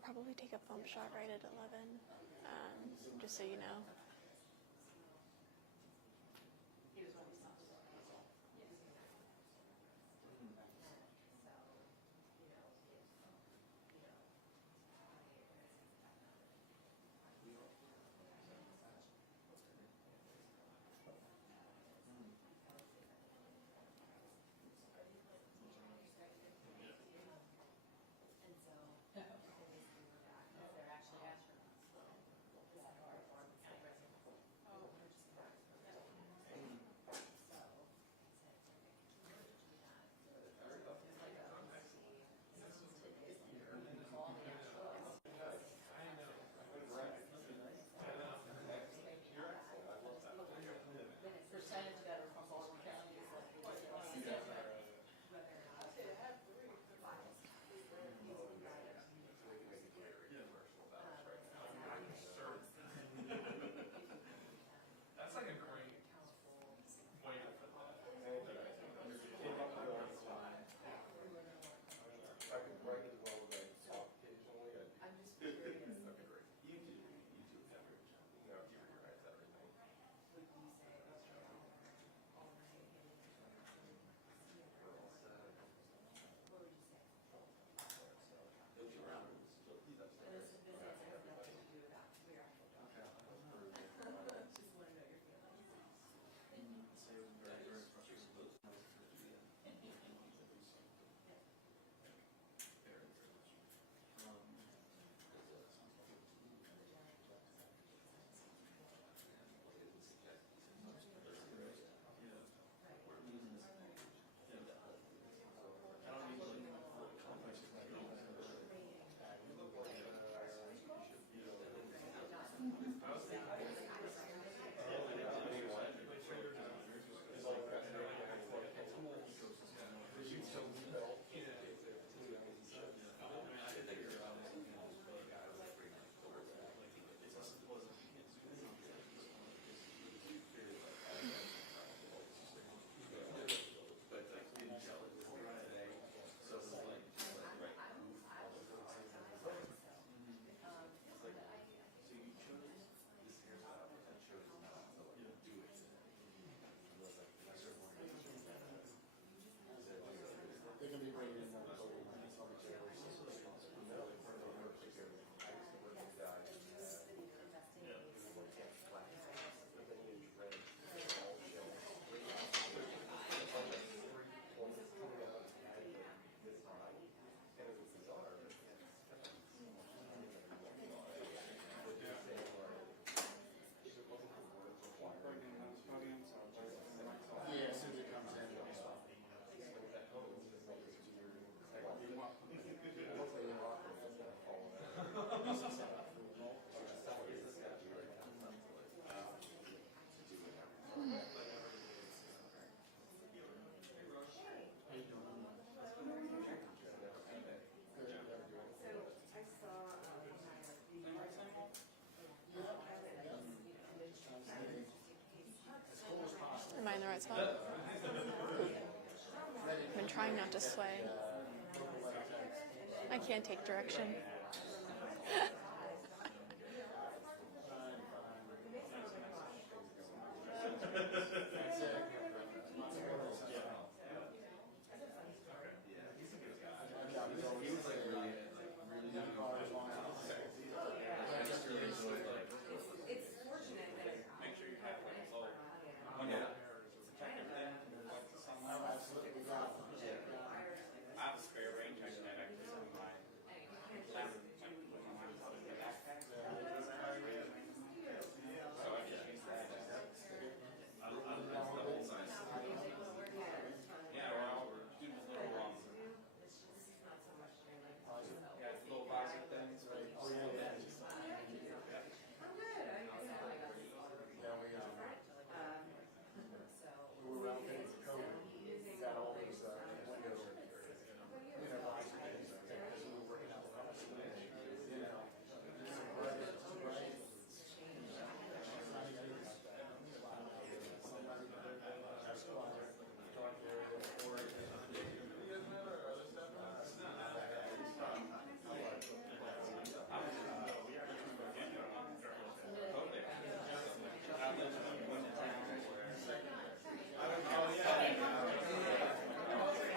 I'll probably take a bump shot right at 11, just so you know. Am I in the right spot? I've been trying not to sway. I can't take direction.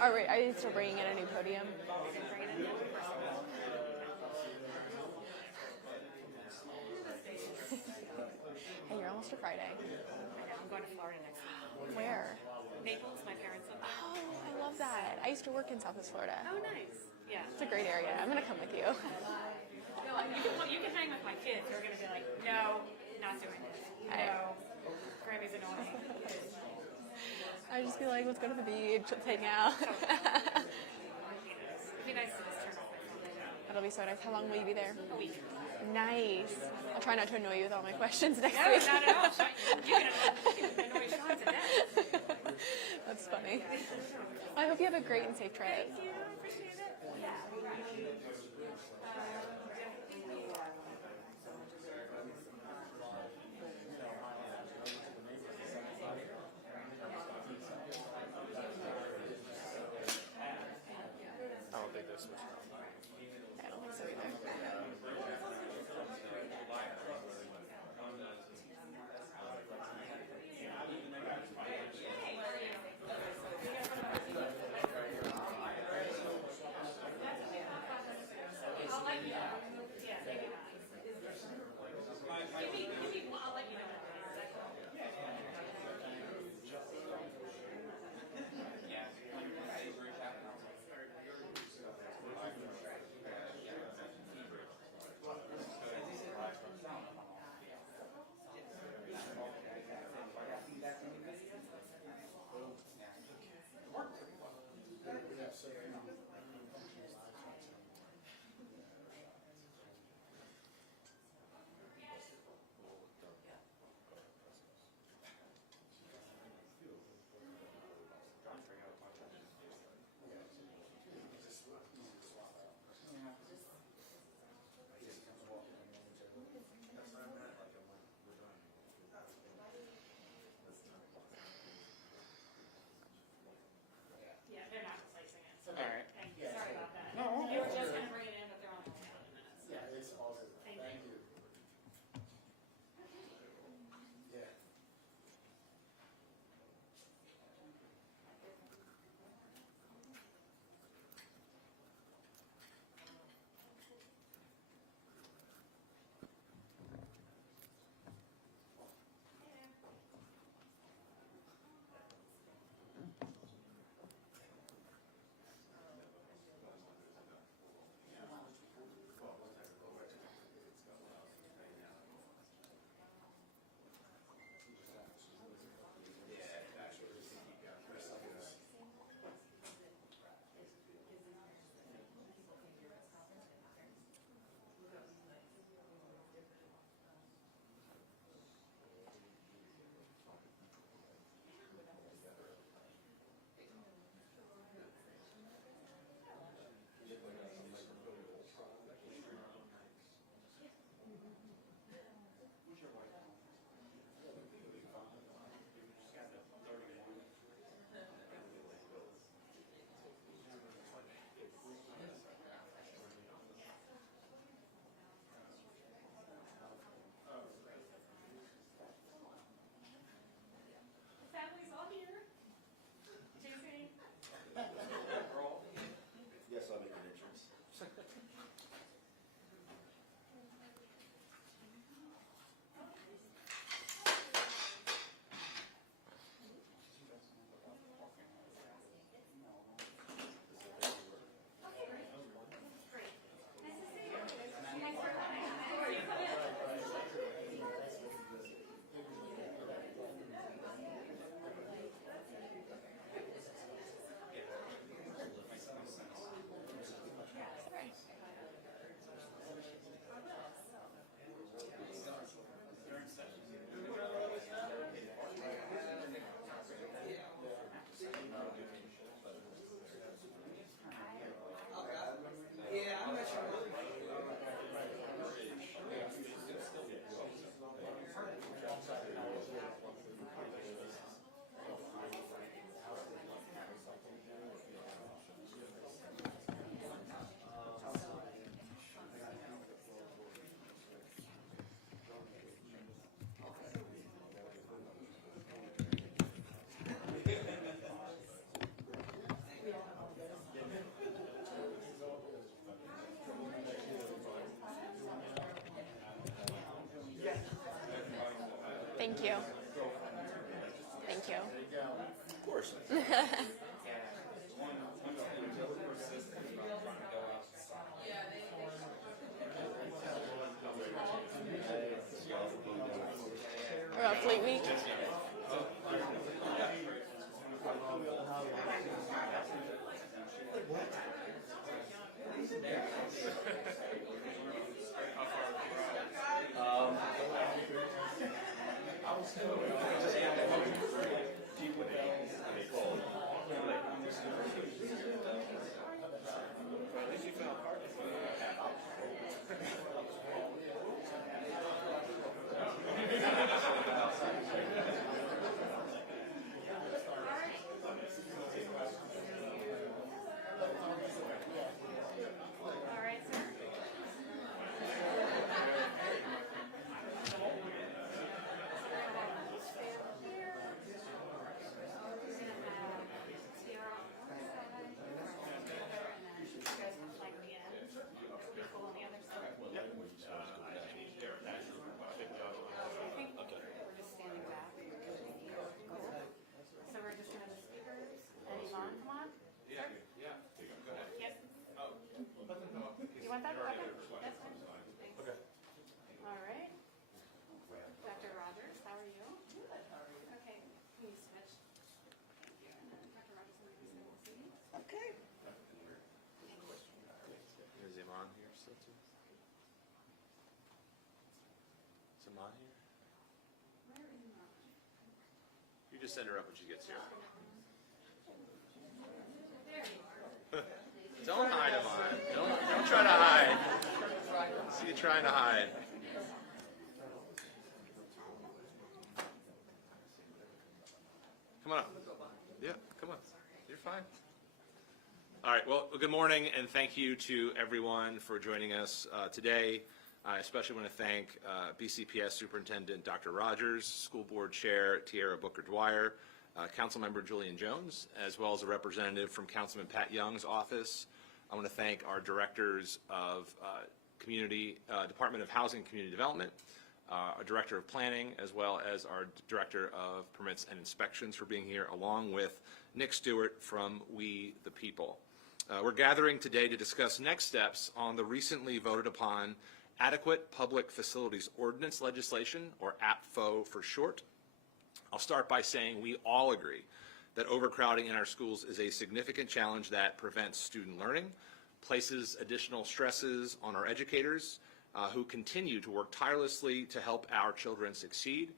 Are you still bringing in a new podium? Hey, you're almost to Friday. I'm going to Florida next week. Where? Naples, my parents live there. Oh, I love that. I used to work in Southwest Florida. Oh, nice. Yeah. It's a great area. I'm going to come with you. No, you can hang with my kids. They're going to be like, no, not doing this. No, Grammy's annoying. I'd just be like, let's go to the beach, let's hang out. It'd be nice to just turn off my phone. That'll be so nice. How long will you be there? A week. Nice. I'll try not to annoy you with all my questions next No, week. not at all. You can annoy Sean to death. That's funny. I hope you have a great and safe trip. Thank you. I appreciate it. I don't think they're switching out. I don't think so either. course. Or about Fleet Week. All right, sir. So we're just going to the speakers. And Yvonne, come on. Sir? Yes. You want that? Okay. That's fine. Thanks. Okay. All right. Dr. Rogers, how are you? Okay. Can you switch? Thank you. And then Dr. Rogers, I'm going to see you. Okay. Is Iman here still too? Is Iman here? Where is Iman? You just send her up when she gets here. There you are. Don't hide, Iman. Don't try to hide. See you trying to hide. Come on up. Yeah, come on. You're fine. All right, well, good morning, and thank you to everyone for joining us today. I especially want to thank BCPS Superintendent Dr. Rogers, School Board Chair Tiara Booker-Dwyer, Councilmember Julian Jones, as well as a representative from Councilman Pat Young's office. I want to thank our directors of Department of Housing and Community Development, our Director of Planning, as well as our Director of Permits and Inspections for being here, along with Nick Stewart from We the People. We're gathering today to discuss next steps on the recently voted upon Adequate Public Facilities Ordinance legislation, or APFO for short. I'll start by saying we all agree that overcrowding in our schools is a significant challenge that prevents student learning, places additional stresses on our educators who continue to work tirelessly to help our children succeed.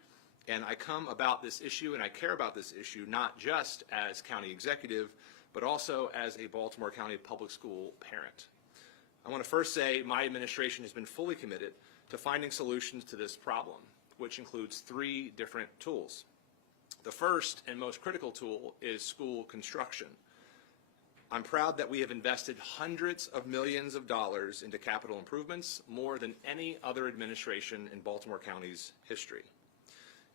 And I come about this issue and I care about this issue not just as county executive, but also as a Baltimore County public school parent. I want to first say my administration has been fully committed to finding solutions to this problem, which includes 3 different tools. The first and most critical tool is school construction. I'm proud that we have invested hundreds of millions of dollars into capital improvements, more than any other administration in Baltimore County's history.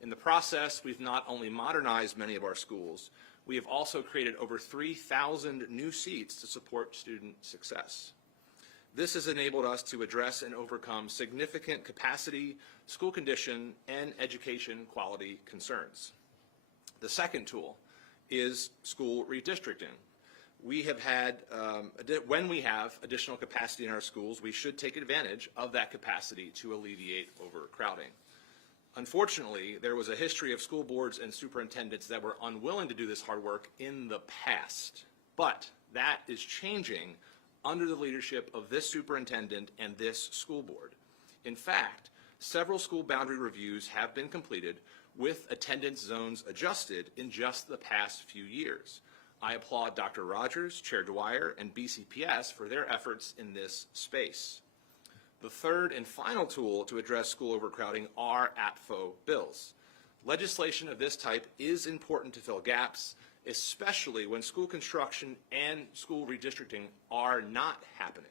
In the process, we've not only modernized many of our schools, we have also created over 3,000 new seats to support student success. This has enabled us to address and overcome significant capacity, school condition, and education quality concerns. The second tool is school redistricting. We have had, when we have additional capacity in our schools, we should take advantage of that capacity to alleviate overcrowding. Unfortunately, there was a history of school boards and superintendents that were unwilling to do this hard work in the past. But that is changing under the leadership of this superintendent and this school board. In fact, several school boundary reviews have been completed with attendance zones adjusted in just the past few years. I applaud Dr. Rogers, Chair Dwyer, and BCPS for their efforts in this space. The third and final tool to address school overcrowding are APFO bills. Legislation of this type is important to fill gaps, especially when school construction and school redistricting are not happening.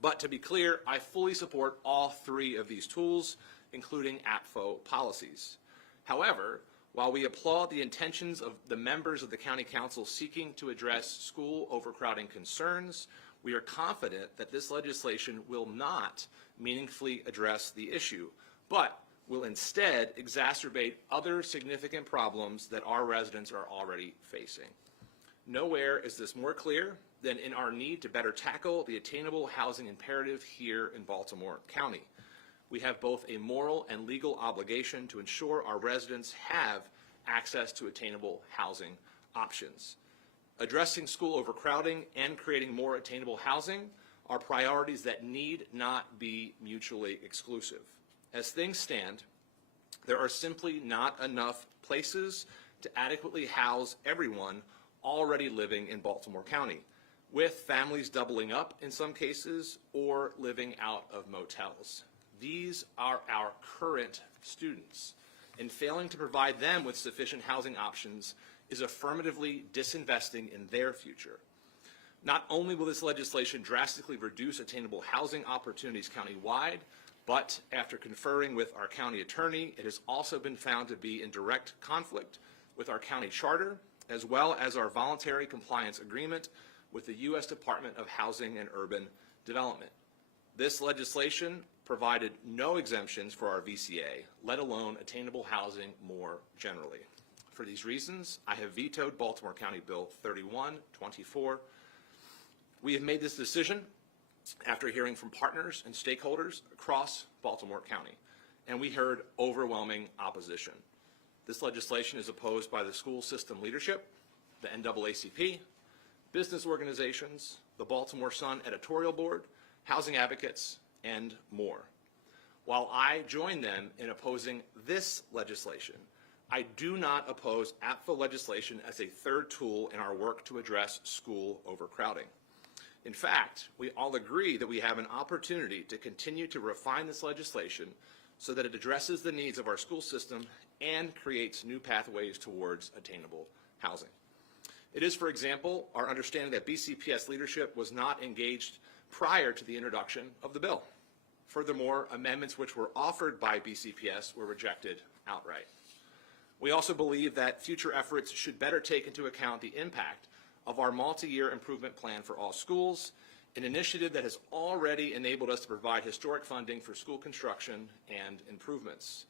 But to be clear, I fully support all 3 of these tools, including APFO policies. However, while we applaud the intentions of the members of the County Council seeking to address school overcrowding concerns, we are confident that this legislation will not meaningfully address the issue, but will instead exacerbate other significant problems that our residents are already facing. Nowhere is this more clear than in our need to better tackle the attainable housing imperative here in Baltimore County. We have both a moral and legal obligation to ensure our residents have access to attainable housing options. Addressing school overcrowding and creating more attainable housing are priorities that need not be mutually exclusive. As things stand, there are simply not enough places to adequately house everyone already living in Baltimore County, with families doubling up in some cases or living out of motels. These are our current students, and failing to provide them with sufficient housing options is affirmatively disinvesting in their future. Not only will this legislation drastically reduce attainable housing opportunities countywide, but after conferring with our county attorney, it has also been found to be in direct conflict with our county charter, as well as our voluntary compliance agreement with the U.S. Department of Housing and Urban Development. This legislation provided no exemptions for our VCA, let alone attainable housing more generally. For these reasons, I have vetoed Baltimore County Bill 3124. We have made this decision after hearing from partners and stakeholders across Baltimore County, and we heard overwhelming opposition. This legislation is opposed by the school system leadership, the NAACP, business organizations, the Baltimore Sun editorial board, housing advocates, and more. While I join them in opposing this legislation, I do not oppose APFA legislation as a third tool in our work to address school overcrowding. In fact, we all agree that we have an opportunity to continue to refine this legislation so that it addresses the needs of our school system and creates new pathways towards attainable housing. It is, for example, our understanding that BCPS leadership was not engaged prior to the introduction of the bill. Furthermore, amendments which were offered by BCPS were rejected outright. We also believe that future efforts should better take into account the impact of our multi-year improvement plan for all schools, an initiative that has already enabled us to provide historic funding for school construction and improvements,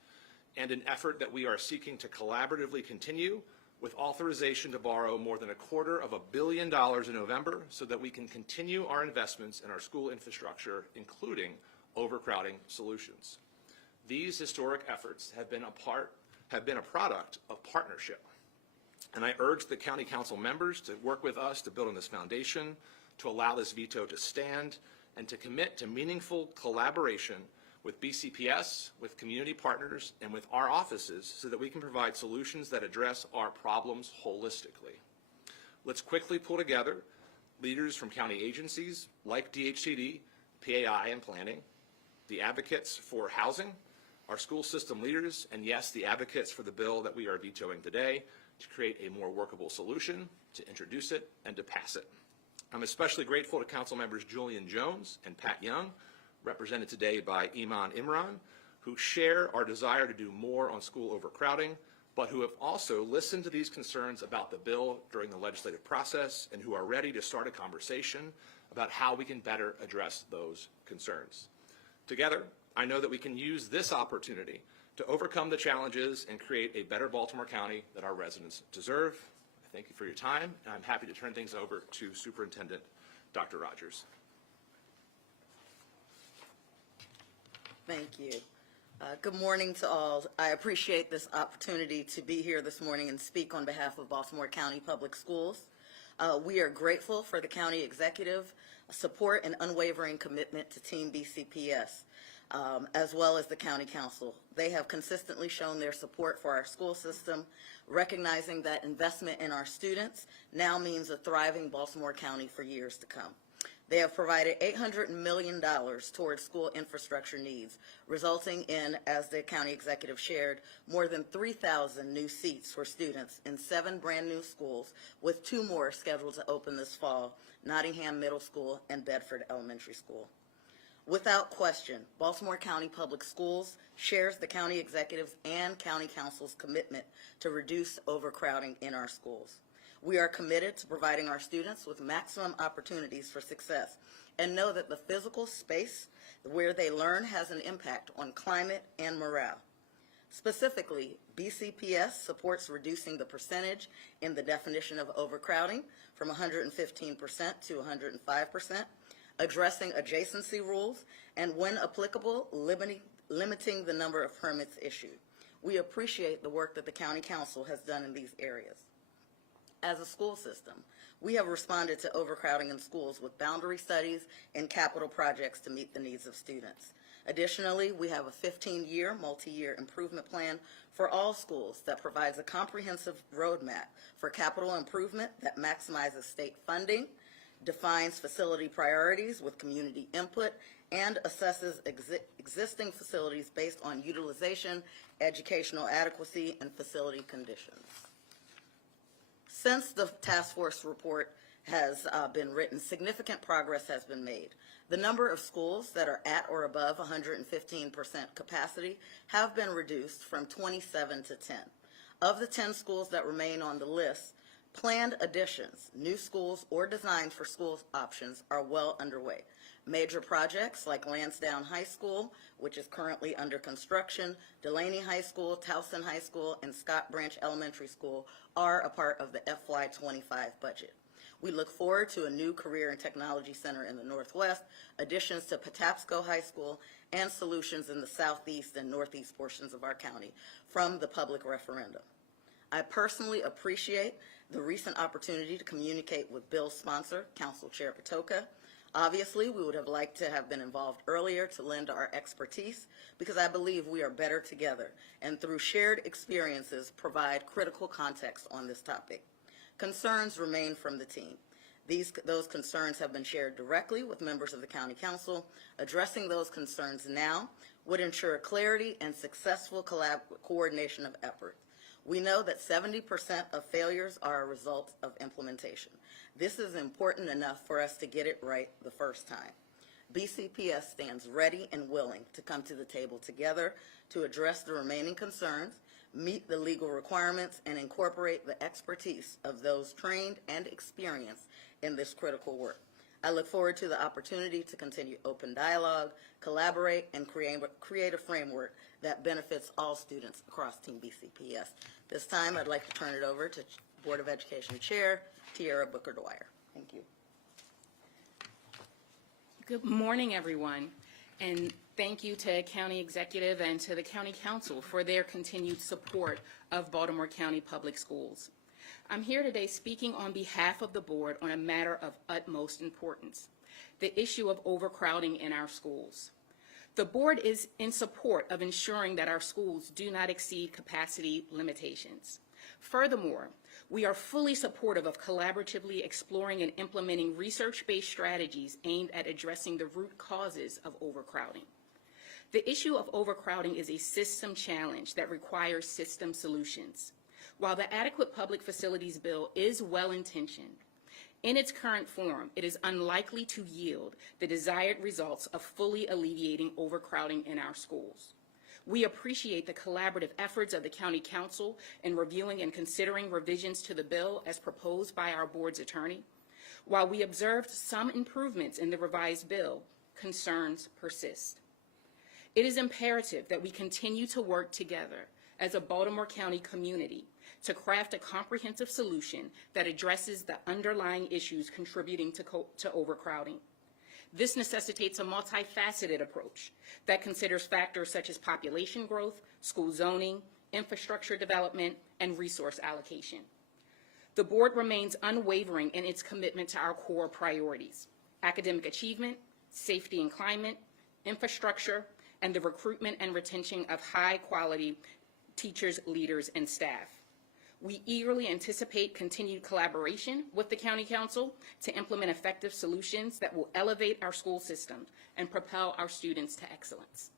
and an effort that we are seeking to collaboratively continue with authorization to borrow more than $250 million in November so that we can continue our investments in our school infrastructure, including overcrowding solutions. These historic efforts have been a product of partnership. And I urge the county council members to work with us to build on this foundation, to allow this veto to stand, and to commit to meaningful collaboration with BCPS, with community partners, and with our offices so that we can provide solutions that address our problems holistically. Let's quickly pull together leaders from county agencies like DHCD, PAI, and planning, the advocates for housing, our school system leaders, and yes, the advocates for the bill that we are vetoing today, to create a more workable solution, to introduce it, and to pass it. I'm especially grateful to council members Julian Jones and Pat Young, represented today by Iman Imran, who share our desire to do more on school overcrowding, but who have also listened to these concerns about the bill during the legislative process and who are ready to start a conversation about how we can better address those concerns. Together, I know that we can use this opportunity to overcome the challenges and create a better Baltimore County that our residents deserve. I thank you for your time, and I'm happy to turn things over to Superintendent Dr. Rogers. Thank you. Good morning to all. I appreciate this opportunity to be here this morning and speak on behalf of Baltimore County Public Schools. We are grateful for the county executive support and unwavering commitment to Team BCPS. As well as the county council. They have consistently shown their support for our school system, recognizing that investment in our students now means a thriving Baltimore County for years to come. They have provided $800 million towards school infrastructure needs, resulting in, as the county executive shared, more than 3,000 new seats for students in 7 brand new schools, with 2 more scheduled to open this fall, Nottingham Middle School and Bedford Elementary School. Without question, Baltimore County Public Schools shares the county executives and county council's commitment to reduce overcrowding in our schools. We are committed to providing our students with maximum opportunities for success and know that the physical space where they learn has an impact on climate and morale. Specifically, BCPS supports reducing the percentage in the definition of overcrowding from 115% to 105%, addressing adjacency rules, and when applicable, limiting the number of permits issued. We appreciate the work that the County Council has done in these areas. As a school system, we have responded to overcrowding in schools with boundary studies and capital projects to meet the needs of students. Additionally, we have a 15-year, multi-year improvement plan for all schools that provides a comprehensive roadmap for capital improvement that maximizes state funding, defines facility priorities with community input, and assesses existing facilities based on utilization, educational adequacy, and facility conditions. Since the task force report has been written, significant progress has been made. The number of schools that are at or above 115% capacity have been reduced from 27 to 10. Of the 10 schools that remain on the list, planned additions, new schools, or design for schools options are well underway. Major projects like Lansdowne High School, which is currently under construction, Delaney High School, Towson High School, and Scott Branch Elementary School are a part of the FY25 budget. We look forward to a new Career and Technology Center in the Northwest, additions to Patapsco High School, and solutions in the southeast and northeast portions of our county from the public referendum. I personally appreciate the recent opportunity to communicate with Bill's sponsor, Council Chair Patoka. Obviously, we would have liked to have been involved earlier to lend our expertise because I believe we are better together and through shared experiences provide critical context on this topic. Concerns remain from the team. Those concerns have been shared directly with members of the County Council. Addressing those concerns now would ensure clarity and successful coordination of efforts. We know that 70% of failures are a result of implementation. This is important enough for us to get it right the first time. BCPS stands ready and willing to come to the table together to address the remaining concerns, meet the legal requirements, and incorporate the expertise of those trained and experienced in this critical work. I look forward to the opportunity to continue open dialogue, collaborate, and create a framework that benefits all students across Team BCPS. This time, I'd like to turn it over to Board of Education Chair Tiara Booker-Dwyer. Thank you. Good morning, everyone, and thank you to County Executive and to the County Council for their continued support of Baltimore County Public Schools. I'm here today speaking on behalf of the board on a matter of utmost importance, the issue of overcrowding in our schools. The board is in support of ensuring that our schools do not exceed capacity limitations. Furthermore, we are fully supportive of collaboratively exploring and implementing research-based strategies aimed at addressing the root causes of overcrowding. The issue of overcrowding is a system challenge that requires system solutions. While the Adequate Public Facilities Bill is well-intentioned, in its current form, it is unlikely to yield the desired results of fully alleviating overcrowding in our schools. We appreciate the collaborative efforts of the County Council in reviewing and considering revisions to the bill as proposed by our board's attorney. While we observed some improvements in the revised bill, concerns persist. It is imperative that we continue to work together as a Baltimore County community to craft a comprehensive solution that addresses the underlying issues contributing to overcrowding. This necessitates a multifaceted approach that considers factors such as population growth, school zoning, infrastructure development, and resource allocation. The board remains unwavering in its commitment to our core priorities: academic achievement, safety and climate, infrastructure, and the recruitment and retention of high-quality teachers, leaders, and staff. We eagerly anticipate continued collaboration with the County Council to implement effective solutions that will elevate our school systems and propel our students to excellence.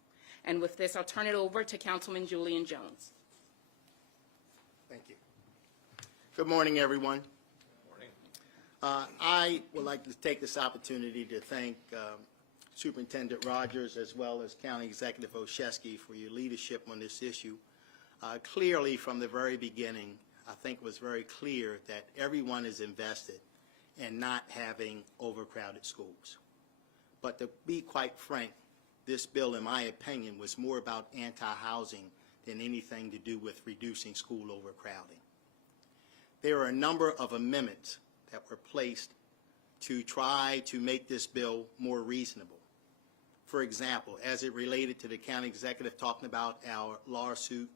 And with this, I'll turn it over to Councilman Julian Jones. Thank you. Good morning, everyone. Good morning. I would like to take this opportunity to thank Superintendent Rogers as well as County Executive Olszewski for your leadership on this issue. Clearly, from the very beginning, I think it was very clear that everyone is invested in not having overcrowded schools. But to be quite frank, this bill, in my opinion, was more about anti-housing than anything to do with reducing school overcrowding. There are a number of amendments that were placed to try to make this bill more reasonable. For example, as it related to the county executive talking about our lawsuit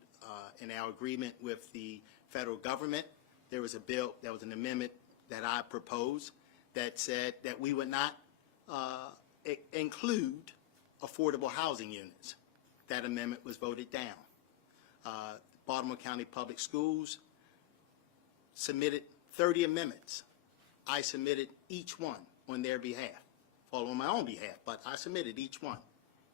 and our agreement with the federal government, there was a bill, there was an amendment that I proposed that said that we would not include affordable housing units. That amendment was voted down. Baltimore County Public Schools submitted 30 amendments. I submitted each one on their behalf, well, on my own behalf, but I submitted each one,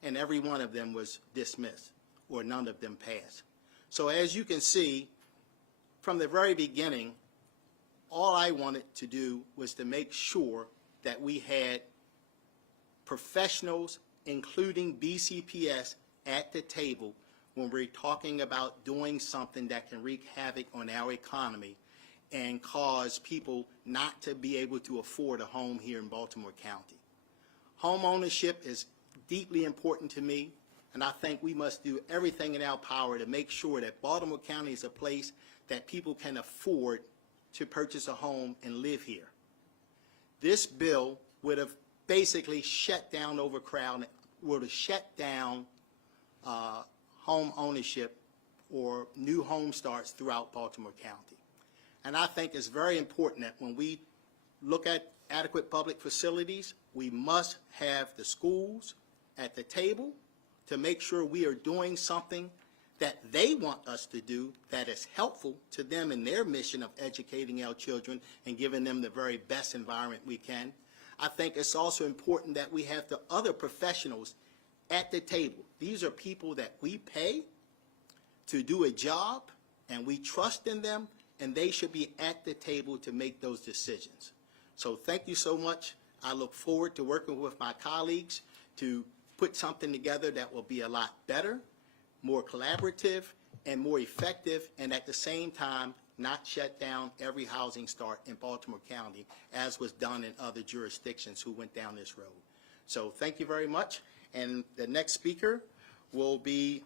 and every one of them was dismissed, or none of them passed. So as you can see, from the very beginning, all I wanted to do was to make sure that we had professionals, including BCPS, at the table when we're talking about doing something that can wreak havoc on our economy and cause people not to be able to afford a home here in Baltimore County. Home ownership is deeply important to me, and I think we must do everything in our power to make sure that Baltimore County is a place that people can afford to purchase a home and live here. This bill would have basically shut down overcrowding, would have shut down home ownership or new home starts throughout Baltimore County. And I think it's very important that when we look at adequate public facilities, we must have the schools at the table to make sure we are doing something that they want us to do that is helpful to them in their mission of educating our children and giving them the very best environment we can. I think it's also important that we have the other professionals at the table. These are people that we pay to do a job, and we trust in them, and they should be at the table to make those decisions. So thank you so much. I look forward to working with my colleagues to put something together that will be a lot better, more collaborative, and more effective, and at the same time not shut down every housing start in Baltimore County as was done in other jurisdictions who went down this road. So thank you very much. And the next speaker will be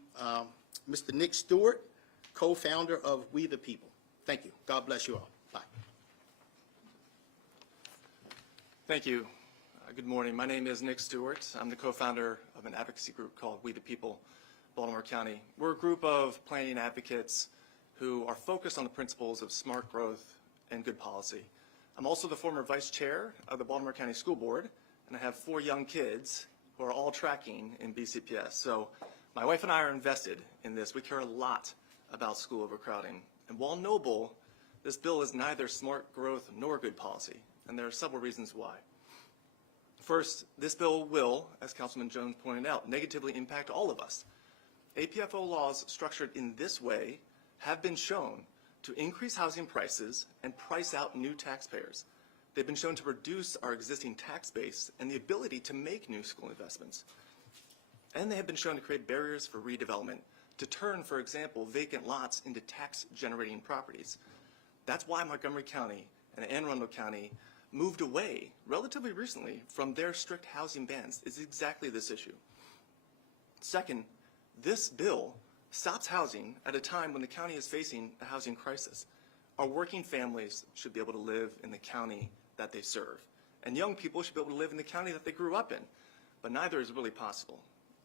Mr. Nick Stewart, co-founder of We the People. Thank you. God bless you all. Bye. Thank you. Good morning. My name is Nick Stewart. I'm the co-founder of an advocacy group called We the People, Baltimore County. We're a group of planning advocates who are focused on the principles of smart growth and good policy. I'm also the former vice chair of the Baltimore County School Board, and I have 4 young kids who are all tracking in BCPS. So my wife and I are invested in this. We care a lot about school overcrowding. And while noble, this bill is neither smart growth nor good policy, and there are several reasons why. First, this bill will, as Councilman Jones pointed out, negatively impact all of us. APFO laws structured in this way have been shown to increase housing prices and price out new taxpayers. They've been shown to reduce our existing tax base and the ability to make new school investments. And they have been shown to create barriers for redevelopment, to turn, for example, vacant lots into tax-generating properties. That's why Montgomery County and Anne Arundel County moved away relatively recently from their strict housing bans, is exactly this issue. Second, this bill stops housing at a time when the county is facing a housing crisis. Our working families should be able to live in the county that they serve, and young people should be able to live in the county that they grew up in, but neither is really possible.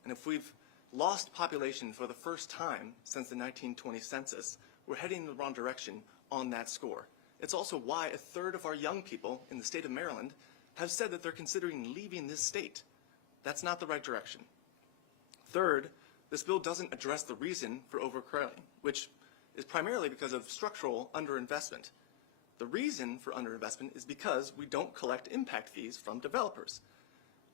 And if we've lost population for the first time since the 1920 census, we're heading in the wrong direction on that score. It's also why 1/3 of our young people in the state of Maryland have said that they're considering leaving this state. That's not the right direction. Third, this bill doesn't address the reason for overcrowding, which is primarily because of structural underinvestment. The reason for underinvestment is because we don't collect impact fees from developers.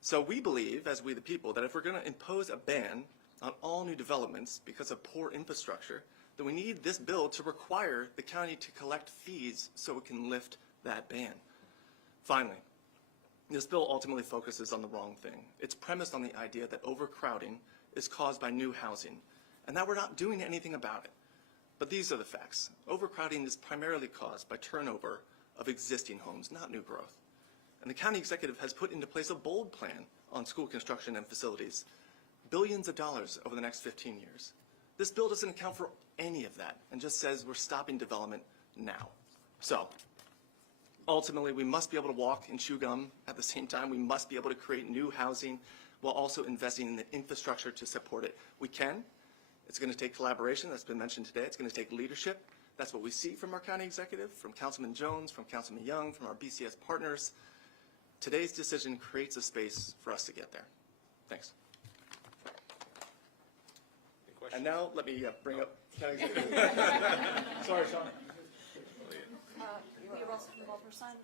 So we believe, as We the People, that if we're going to impose a ban on all new developments because of poor infrastructure, then we need this bill to require the county to collect fees so it can lift that ban. Finally, this bill ultimately focuses on the wrong thing. It's premised on the idea that overcrowding is caused by new housing, and that we're not doing anything about it. But these are the facts. Overcrowding is primarily caused by turnover of existing homes, not new growth. And the county executive has put into place a bold plan on school construction and facilities, billions of dollars over the next 15 years. This bill doesn't account for any of that and just says we're stopping development now. So ultimately, we must be able to walk and chew gum at the same time. We must be able to create new housing while also investing in the infrastructure to support it. We can. It's going to take collaboration. That's been mentioned today. It's going to take leadership. That's what we see from our county executive, from Councilman Jones, from Councilman Young, from our BCS partners. Today's decision creates a space for us to get there. Thanks. And now let me bring up county executive. Sorry, Sean. Leah Russell from the Baltimore Sun.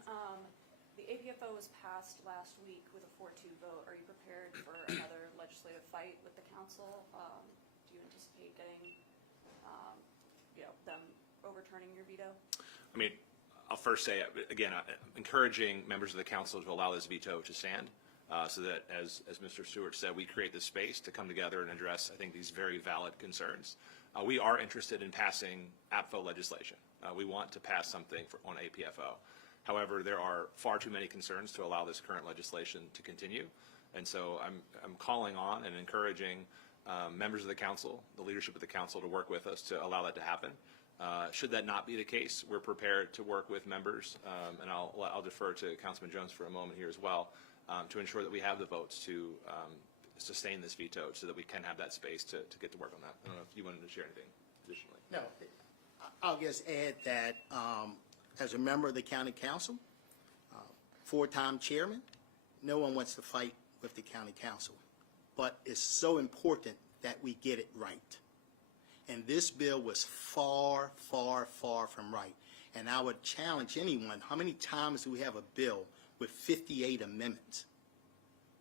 The APFO was passed last week with a 4-2 vote. Are you prepared for another legislative fight with the council? Do you anticipate getting, them overturning your veto? I mean, I'll first say, again, encouraging members of the council to allow this veto to stand so that, as Mr. Stewart said, we create the space to come together and address, I think, these very valid concerns. We are interested in passing APFO legislation. We want to pass something on APFO. However, there are far too many concerns to allow this current legislation to continue. And so I'm calling on and encouraging members of the council, the leadership of the council, to work with us to allow that to happen. Should that not be the case, we're prepared to work with members, and I'll defer to Councilman Jones for a moment here as well, to ensure that we have the votes to sustain this veto so that we can have that space to get to work on that. I don't know if you wanted to share anything additionally. No, I'll just add that as a member of the county council, 4-time chairman, no one wants to fight with the county council. But it's so important that we get it right. And this bill was far, far, far from right. And I would challenge anyone, how many times do we have a bill with 58 amendments?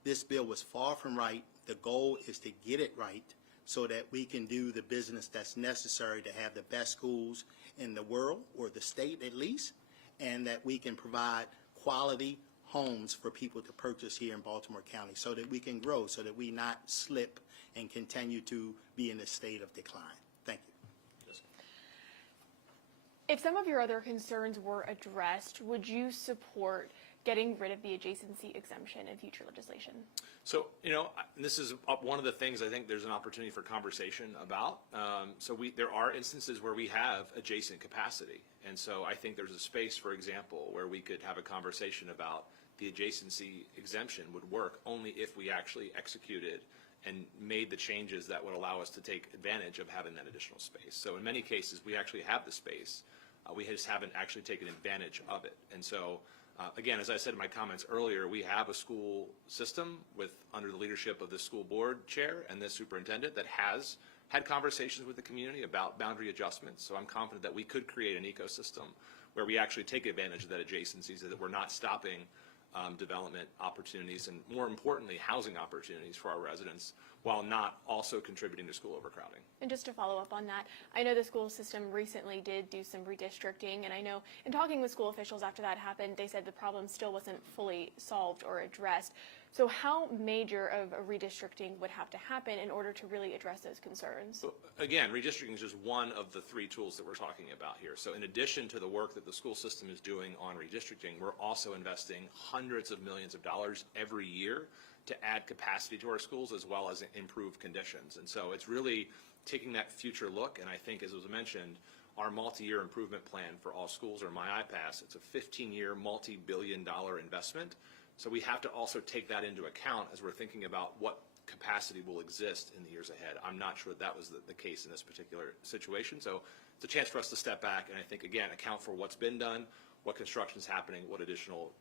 This bill was far from right. The goal is to get it right so that we can do the business that's necessary to have the best schools in the world, or the state at least, and that we can provide quality homes for people to purchase here in Baltimore County so that we can grow, so that we not slip and continue to be in a state of decline. Thank you. If some of your other concerns were addressed, would you support getting rid of the adjacency exemption in future legislation? So, this is one of the things I think there's an opportunity for conversation about. There are instances where we have adjacent capacity. And so I think there's a space, for example, where we could have a conversation about the adjacency exemption would work only if we actually executed and made the changes that would allow us to take advantage of having that additional space. So in many cases, we actually have the space. We just haven't actually taken advantage of it. And so, again, as I said in my comments earlier, we have a school system under the leadership of the school board chair and the superintendent that has had conversations with the community about boundary adjustments. So I'm confident that we could create an ecosystem where we actually take advantage of that adjacency so that we're not stopping development opportunities and, more importantly, housing opportunities for our residents while not also contributing to school overcrowding. And just to follow up on that, I know the school system recently did do some redistricting, and I know in talking with school officials after that happened, they said the problem still wasn't fully solved or addressed. So how major of a redistricting would have to happen in order to really address those concerns? So again, redistricting is just one of the 3 tools that we're talking about here. So in addition to the work that the school system is doing on redistricting, we're also investing hundreds of millions of dollars every year to add capacity to our schools as well as improve conditions. And so it's really taking that future look, and I think, as was mentioned, our multi-year improvement plan for all schools, or My iPass, it's a 15-year, multi-billion-dollar investment. So we have to also take that into account as we're thinking about what capacity will exist in the years ahead. I'm not sure that was the case in this particular situation. So it's a chance for us to step back and I think, again, account for what's been done, what construction is happening, what additional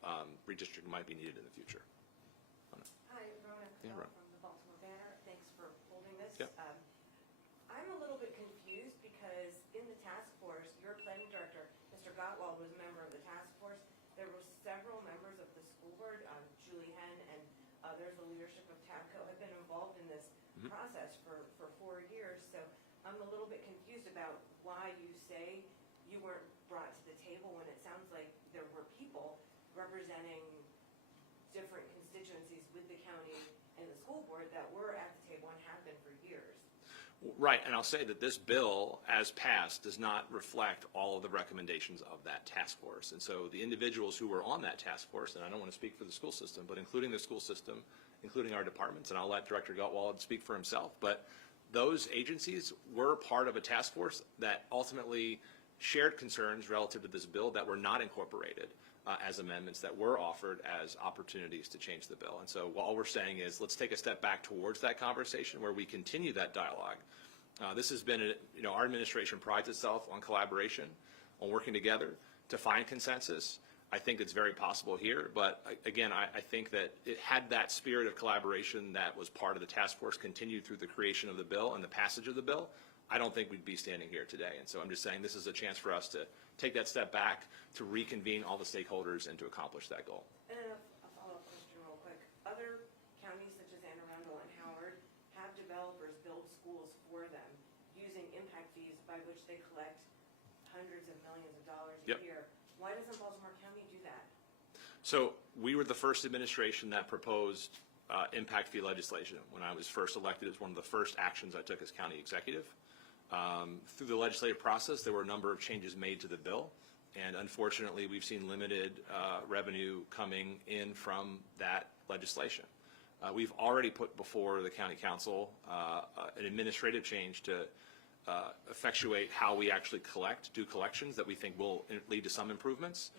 redistricting might be needed in the future. Hi, Rona Yeah, right. from the Baltimore Banner. Thanks for holding this. Yep. I'm a little bit confused because in the task force, your planning director, Mr. Gottwald, was a member of the task force. There were several members of the school board, Julie Henn and others, the leadership of TABCO, have been involved in this process for 4 years. So I'm a little bit confused about why you say you weren't brought to the table when it sounds like there were people representing different constituencies with the county and the school board that were at the table and have been for years. Right, and I'll say that this bill, as passed, does not reflect all of the recommendations of that task force. And so the individuals who were on that task force, and I don't want to speak for the school system, but including the school system, including our departments, and I'll let Director Gottwald speak for himself, but those agencies were part of a task force that ultimately shared concerns relative to this bill that were not incorporated as amendments that were offered as opportunities to change the bill. And so all we're saying is let's take a step back towards that conversation where we continue that dialogue. This has been, our administration prides itself on collaboration, on working together to find consensus. I think it's very possible here, but again, I think that it had that spirit of collaboration that was part of the task force continued through the creation of the bill and the passage of the bill. I don't think we'd be standing here today. And so I'm just saying this is a chance for us to take that step back, to reconvene all the stakeholders and to accomplish that goal. And a follow-up question real quick. Other counties such as Anne Arundel and Howard have developers build schools for them using impact fees by which they collect hundreds of millions of dollars a year. Why doesn't Baltimore County do that? So we were the first administration that proposed impact fee legislation. When I was first elected, it was one of the first actions I took as county executive. Through the legislative process, there were a number of changes made to the bill, and unfortunately, we've seen limited revenue coming in from that legislation. We've already put before the county council an administrative change to effectuate how we actually do collections that we think will lead to some improvements.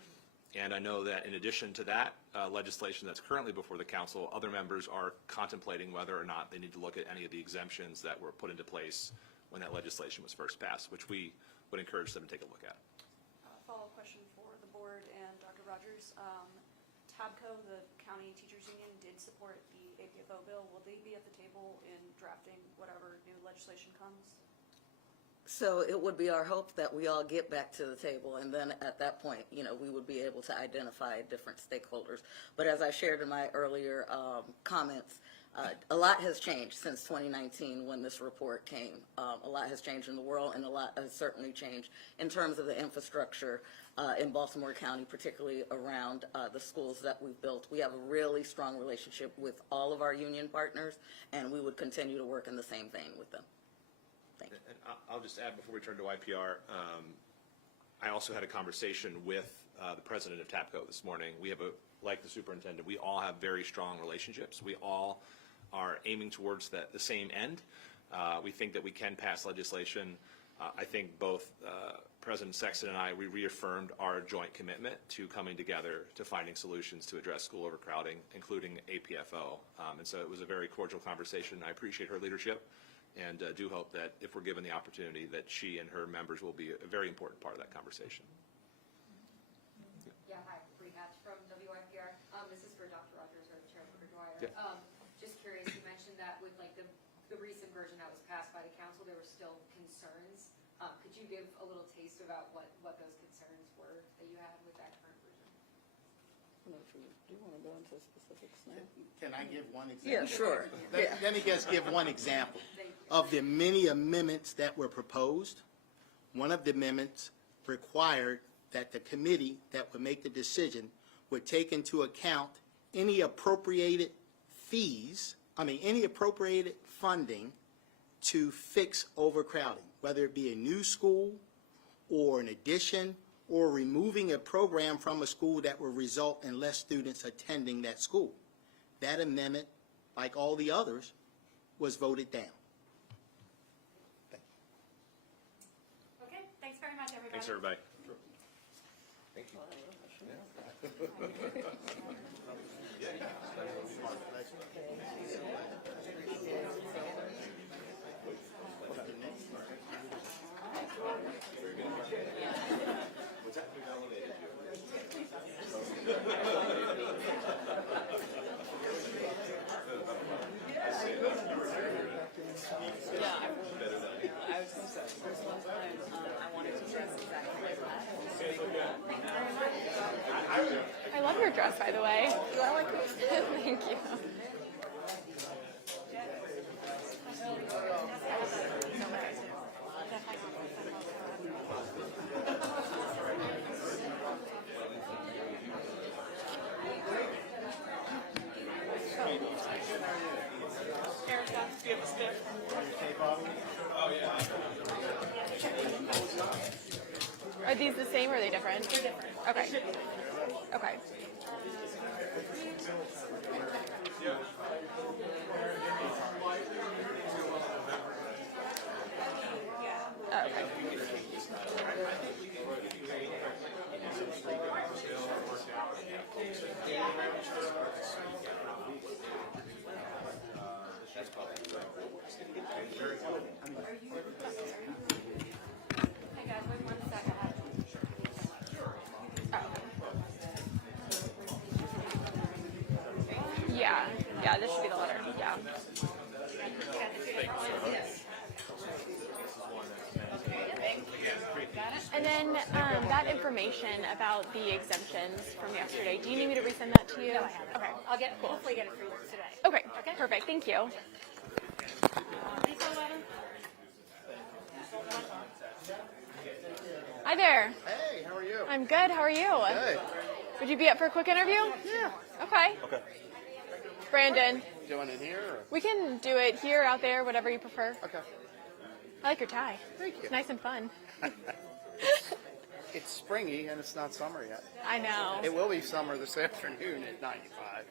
And I know that in addition to that legislation that's currently before the council, other members are contemplating whether or not they need to look at any of the exemptions that were put into place when that legislation was first passed, which we would encourage them to take a look at. Follow-up question for the board and Dr. Rogers. TABCO, the county teachers union, did support the APFO bill. Will they be at the table in drafting whatever new legislation comes? So it would be our hope that we all get back to the table, and then at that point, we would be able to identify different stakeholders. But as I shared in my earlier comments, a lot has changed since 2019 when this report came. A lot has changed in the world, and a lot has certainly changed in terms of the infrastructure in Baltimore County, particularly around the schools that we've built. We have a really strong relationship with all of our union partners, and we would continue to work in the same vein with them. Thank you. And I'll just add before we turn to IPR, I also had a conversation with the president of TABCO this morning. We have like the superintendent, we all have very strong relationships. We all are aiming towards the same end. We think that we can pass legislation. I think both President Sexton and I, we reaffirmed our joint commitment to coming together to finding solutions to address school overcrowding, including APFO. And so it was a very cordial conversation. I appreciate her leadership and do hope that if we're given the opportunity that she and her members will be a very important part of that conversation. Yeah, hi, Bree Hatch from WIPR. This is for Dr. Rogers or Chairman Dwyer. Yeah. Just curious, you mentioned that with like the recent version that was passed by the council, there were still concerns. Could you give a little taste about what those concerns were that you had with that current version? Do you want to go into specifics now? Can I give one example? Yeah, sure. Let me just give one example. Of the many amendments that were proposed, one of the amendments required that the committee that would make the decision would take into account any appropriated any appropriated funding to fix overcrowding, whether it be a new school or an addition or removing a program from a school that will result in less students attending that school. That amendment, like all the others, was voted down. Okay, thanks very much, everybody. Thanks, everybody. Thank you. I love your dress, by the way. Do I like it? Thank you. Are these the same or are they different? They're different. Okay. Okay. Yeah, this should be the letter. Yeah. And then that information about the exemptions from yesterday, do you need me to resend that to you? No, I have it. Okay. I'll hopefully get it for you today. Okay, perfect. Thank you. Hi there. Hey, how are you? I'm good. How are you? Good. Would you be up for a quick interview? Yeah. Okay. Okay. Brandon, Doing it here? Or? we can do it here, out there, whatever you prefer. Okay. I like your tie. Thank you. It's nice and fun. It's springy and it's not summer yet. I know. It will be summer this afternoon at 95.